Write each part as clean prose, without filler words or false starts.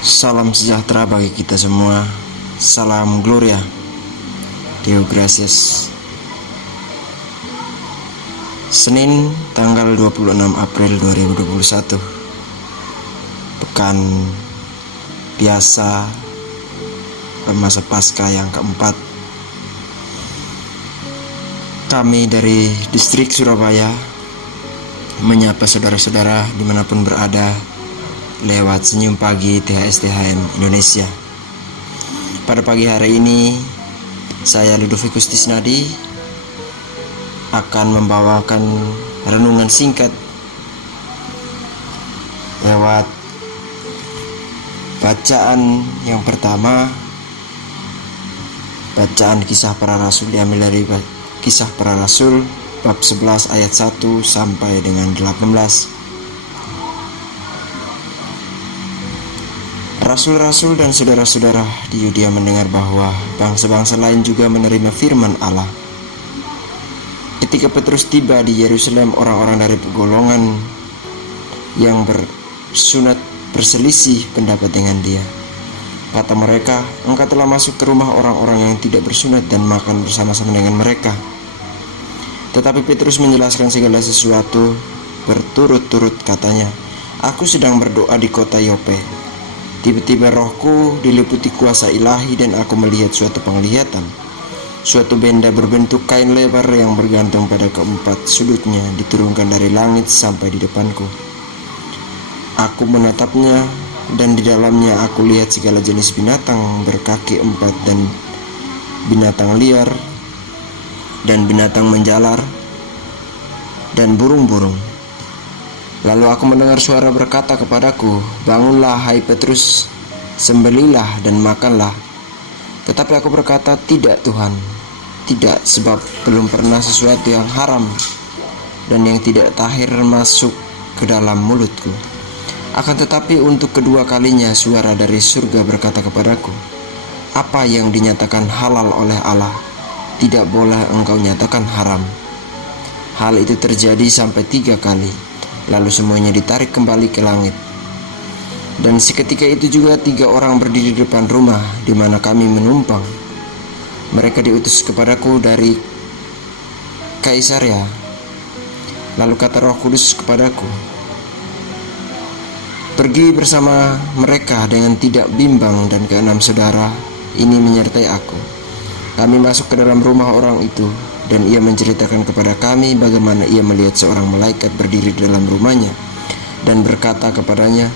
Salam sejahtera bagi kita semua. Salam Gloria, Deo Gracias. Senin tanggal 26 April 2021, pekan biasa masa Paskah yang keempat. Kami dari distrik Surabaya menyapa saudara-saudara dimanapun berada lewat Senyum Pagi THSTHM Indonesia. Pada pagi hari ini saya Ludovicus Tisnadi akan membawakan renungan singkat lewat bacaan yang pertama, bacaan Kisah Para Rasul diambil dari Kisah Para Rasul bab 11 ayat 1 sampai dengan 18. Rasul-rasul dan saudara-saudara di Yudea mendengar bahwa bangsa-bangsa lain juga menerima firman Allah. Ketika Petrus tiba di Yerusalem, orang-orang dari golongan yang bersunat berselisih pendapat dengan dia. Kata mereka, "Engkau telah masuk ke rumah orang-orang yang tidak bersunat dan makan bersama-sama dengan mereka." Tetapi Petrus menjelaskan segala sesuatu berturut-turut, katanya, "Aku sedang berdoa di kota Yope. Tiba-tiba rohku diliputi kuasa ilahi dan aku melihat suatu penglihatan. Suatu benda berbentuk kain lebar yang bergantung pada keempat sudutnya diturunkan dari langit sampai di depanku. Aku menatapnya dan di dalamnya aku lihat segala jenis binatang berkaki empat dan binatang liar dan binatang menjalar dan burung-burung. Lalu aku mendengar suara berkata kepadaku, 'Bangunlah hai Petrus, sembelihlah dan makanlah.' Tetapi aku berkata, 'Tidak Tuhan, tidak, sebab belum pernah sesuatu yang haram dan yang tidak tahir masuk ke dalam mulutku.' Akan tetapi untuk kedua kalinya suara dari surga berkata kepadaku, 'Apa yang dinyatakan halal oleh Allah, tidak boleh engkau nyatakan haram.' Hal itu terjadi sampai 3 kali. Lalu semuanya ditarik kembali ke langit. Dan seketika itu juga 3 orang berdiri di depan rumah di mana kami menumpang. Mereka diutus kepadaku dari Kaisarea. Lalu kata Roh Kudus kepadaku, 'Pergi bersama mereka dengan tidak bimbang.' Dan ke-6 saudara ini menyertai aku. Kami masuk ke dalam rumah orang itu, dan ia menceritakan kepada kami bagaimana ia melihat seorang malaikat berdiri di dalam rumahnya dan berkata kepadanya,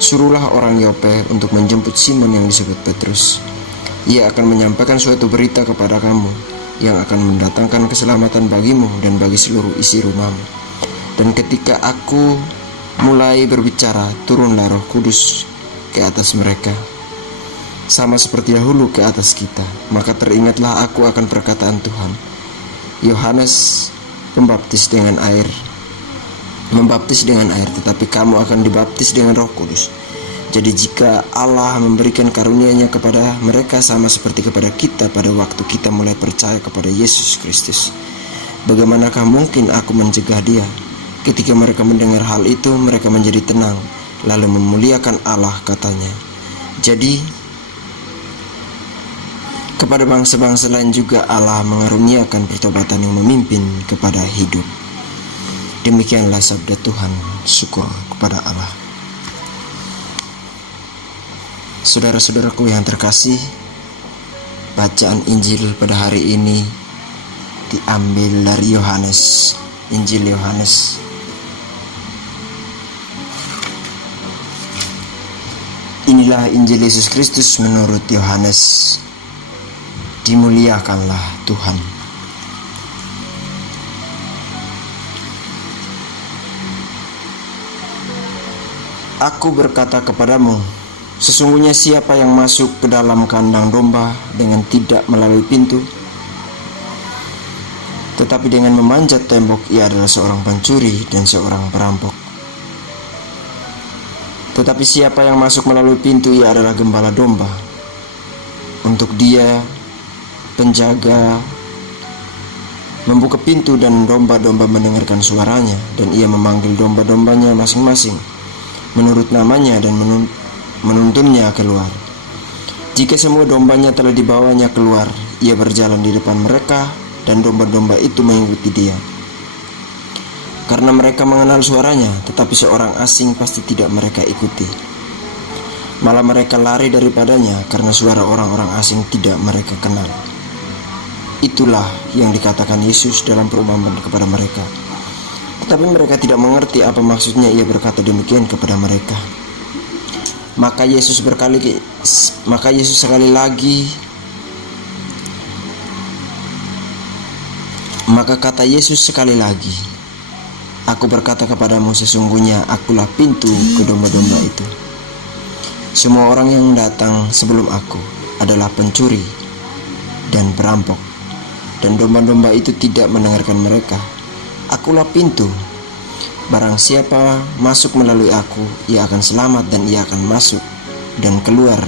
'Suruhlah orang Yope untuk menjemput Simon yang disebut Petrus. Ia akan menyampaikan suatu berita kepada kamu yang akan mendatangkan keselamatan bagimu dan bagi seluruh isi rumahmu.' Dan ketika aku mulai berbicara, turunlah Roh Kudus ke atas mereka, sama seperti dahulu ke atas kita. Maka teringatlah aku akan perkataan Tuhan, 'Yohanes membaptis dengan air, tetapi kamu akan dibaptis dengan Roh Kudus.' Jadi jika Allah memberikan karunia-Nya kepada mereka sama seperti kepada kita pada waktu kita mulai percaya kepada Yesus Kristus, bagaimanakah mungkin aku mencegah dia?" Ketika mereka mendengar hal itu, mereka menjadi tenang, lalu memuliakan Allah, katanya. Jadi kepada bangsa-bangsa lain juga Allah mengaruniakan pertobatan yang memimpin kepada hidup. Demikianlah sabda Tuhan. Syukur kepada Allah. Saudara-saudaraku yang terkasih, bacaan Injil pada hari ini diambil dari Yohanes, Injil Yohanes. Inilah Injil Yesus Kristus menurut Yohanes. Dimuliakanlah Tuhan. Aku berkata kepadamu, sesungguhnya siapa yang masuk ke dalam kandang domba dengan tidak melalui pintu, tetapi dengan memanjat tembok, ia adalah seorang pencuri dan seorang perampok. Tetapi siapa yang masuk melalui pintu, ia adalah gembala domba. Untuk dia penjaga membuka pintu dan domba-domba mendengarkan suaranya, dan ia memanggil domba-dombanya masing-masing menurut namanya dan menuntunnya keluar. Jika semua dombanya telah dibawanya keluar, ia berjalan di depan mereka, dan domba-domba itu mengikuti dia. Karena mereka mengenal suaranya, tetapi seorang asing pasti tidak mereka ikuti. Malah mereka lari daripadanya karena suara orang-orang asing tidak mereka kenal. Itulah yang dikatakan Yesus dalam perumpamaan kepada mereka. Tetapi mereka tidak mengerti apa maksudnya ia berkata demikian kepada mereka. Maka kata Yesus sekali lagi, "Aku berkata kepadamu, sesungguhnya akulah pintu ke domba-domba itu. Semua orang yang datang sebelum aku adalah pencuri dan perampok, dan domba-domba itu tidak mendengarkan mereka. Akulah pintu. Barang siapa masuk melalui aku, ia akan selamat, dan ia akan masuk dan keluar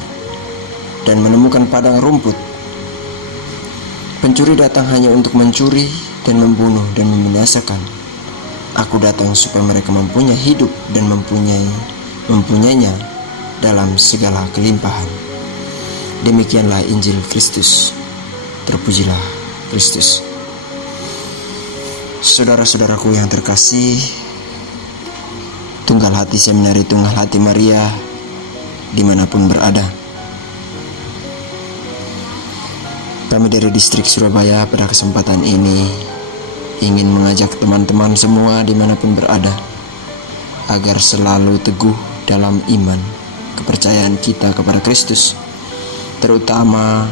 dan menemukan padang rumput. Pencuri datang hanya untuk mencuri dan membunuh dan membinasakan. Aku datang supaya mereka mempunyai hidup dan mempunyainya dalam segala kelimpahan." Demikianlah Injil Kristus. Terpujilah Kristus. Saudara-saudaraku yang terkasih, Tunggal Hati Seminari Tunggal Hati Maria dimanapun berada, kami dari distrik Surabaya pada kesempatan ini ingin mengajak teman-teman semua dimanapun berada agar selalu teguh dalam iman kepercayaan kita kepada Kristus, terutama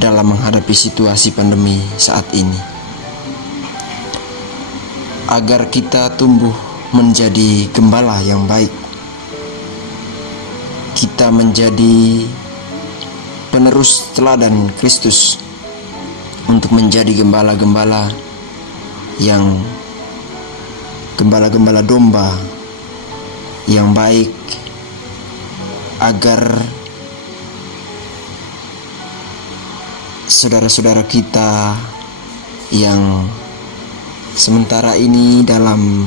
dalam menghadapi situasi pandemi saat ini, agar kita tumbuh menjadi gembala yang baik, kita menjadi penerus teladan Kristus untuk menjadi gembala-gembala domba yang baik, agar saudara-saudara kita yang sementara ini dalam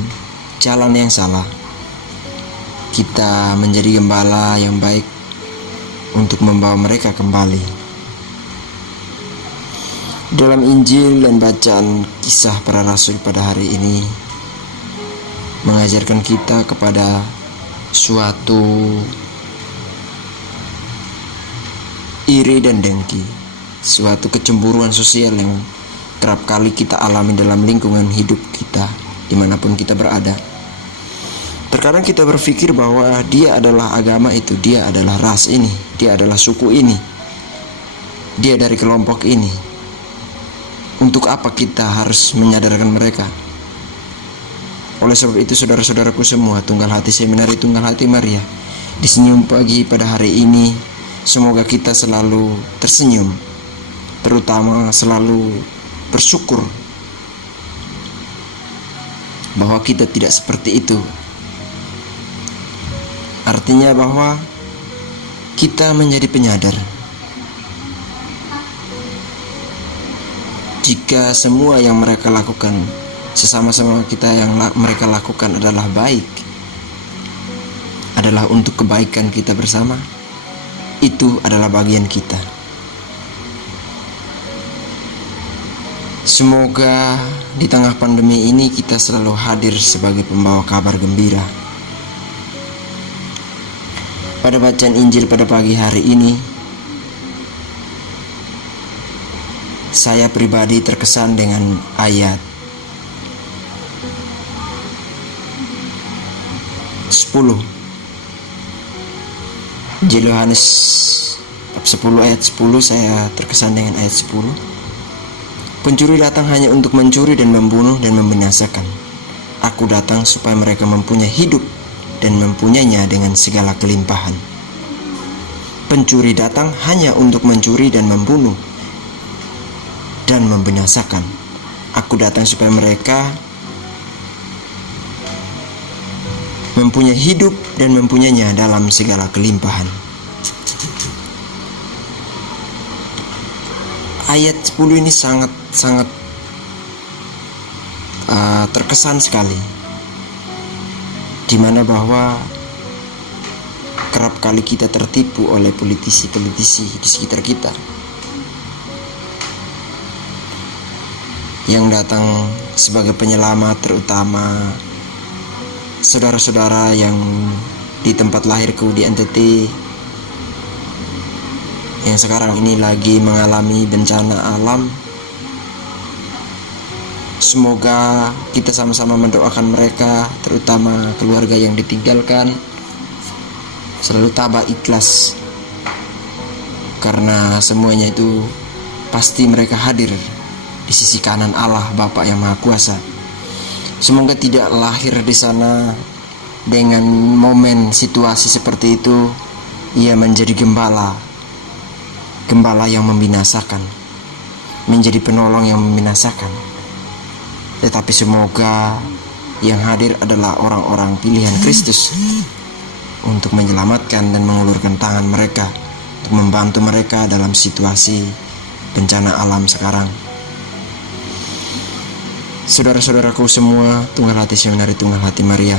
jalan yang salah, kita menjadi gembala yang baik untuk membawa mereka kembali. Dalam Injil dan bacaan kisah para rasul pada hari ini mengajarkan kita kepada suatu iri dan dengki, suatu kecemburuan sosial yang kerap kali kita alami dalam lingkungan hidup kita dimanapun kita berada. Terkadang kita berpikir bahwa dia adalah agama itu, dia adalah ras ini, dia adalah suku ini, dia dari kelompok ini. Untuk apa kita harus menyadarkan mereka? Oleh sebab itu, saudara-saudaraku semua, Tunggal Hati Seminari Tunggal Hati Maria di Senyum Pagi pada hari ini, semoga kita selalu tersenyum, terutama selalu bersyukur bahwa kita tidak seperti itu. Artinya bahwa kita menjadi penyadar jika semua yang mereka lakukan, sesama-sama kita yang mereka lakukan adalah baik, adalah untuk kebaikan kita bersama, itu adalah bagian kita. Semoga di tengah pandemi ini kita selalu hadir sebagai pembawa kabar gembira. Pada bacaan Injil pada pagi hari ini, saya pribadi terkesan dengan ayat 10. Injil Yohanes bab 10 ayat 10, saya terkesan dengan ayat 10. Pencuri datang hanya untuk mencuri dan membunuh dan membinasakan. Aku datang supaya mereka mempunyai hidup dan mempunyainya dengan segala kelimpahan. Pencuri datang hanya untuk mencuri dan membunuh dan membinasakan. Aku datang supaya mereka mempunyai hidup dan mempunyainya dalam segala kelimpahan. Ayat 10 ini sangat terkesan sekali, dimana bahwa kerap kali kita tertipu oleh politisi-politisi di sekitar kita yang datang sebagai penyelamat, terutama saudara-saudara yang di tempat lahirku di NTT yang sekarang ini lagi mengalami bencana alam. Semoga kita sama-sama mendoakan mereka, terutama keluarga yang ditinggalkan, selalu tabah ikhlas, karena semuanya itu pasti mereka hadir di sisi kanan Allah Bapa yang Maha Kuasa. Semoga tidak lahir di sana dengan momen situasi seperti itu ia menjadi gembala yang membinasakan, menjadi penolong yang membinasakan. Tetapi semoga yang hadir adalah orang-orang pilihan Kristus untuk menyelamatkan dan mengulurkan tangan mereka, untuk membantu mereka dalam situasi bencana alam sekarang. Saudara-saudaraku semua, Tunggal Hati Seminari Tunggal Hati Maria,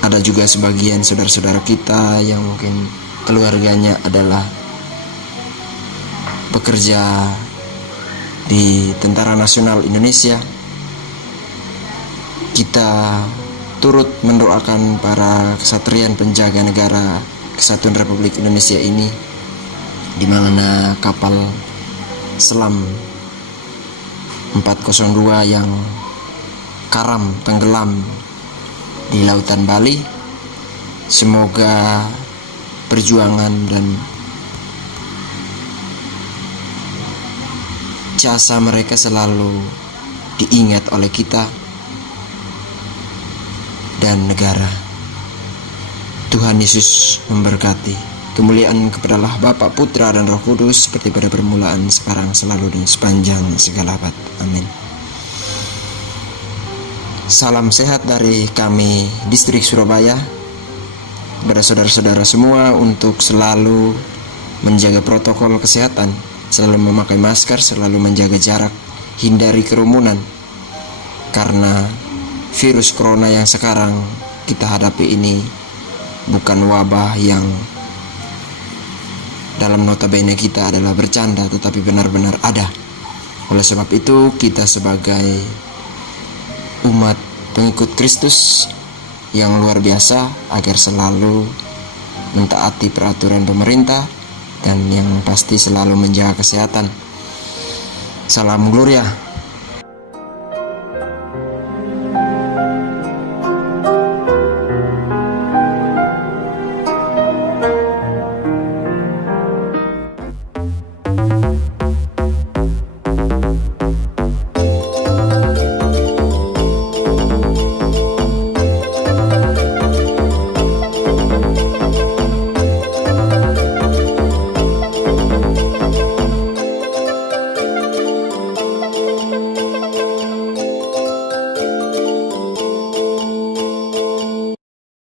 ada juga sebagian saudara-saudara kita yang mungkin keluarganya adalah bekerja di Tentara Nasional Indonesia. Kita turut mendoakan para kesatrian penjaga negara Kesatuan Republik Indonesia ini, di mana kapal selam 402 yang karam tenggelam di lautan Bali. Semoga perjuangan dan jasa mereka selalu diingat oleh kita dan negara. Tuhan Yesus memberkati. Kemuliaan kepada Allah Bapa, Putra, dan Roh Kudus, seperti pada permulaan, sekarang, selalu, dan sepanjang segala abad. Amin. Salam sehat dari kami Distrik Surabaya kepada saudara-saudara semua untuk selalu menjaga protokol kesehatan, selalu memakai masker, selalu menjaga jarak, hindari kerumunan, karena virus corona yang sekarang kita hadapi ini bukan wabah yang dalam notabene kita adalah bercanda, tetapi benar-benar ada. Oleh sebab itu, kita sebagai umat pengikut Kristus yang luar biasa agar selalu mentaati peraturan pemerintah dan yang pasti selalu menjaga kesehatan. Salam Gloria.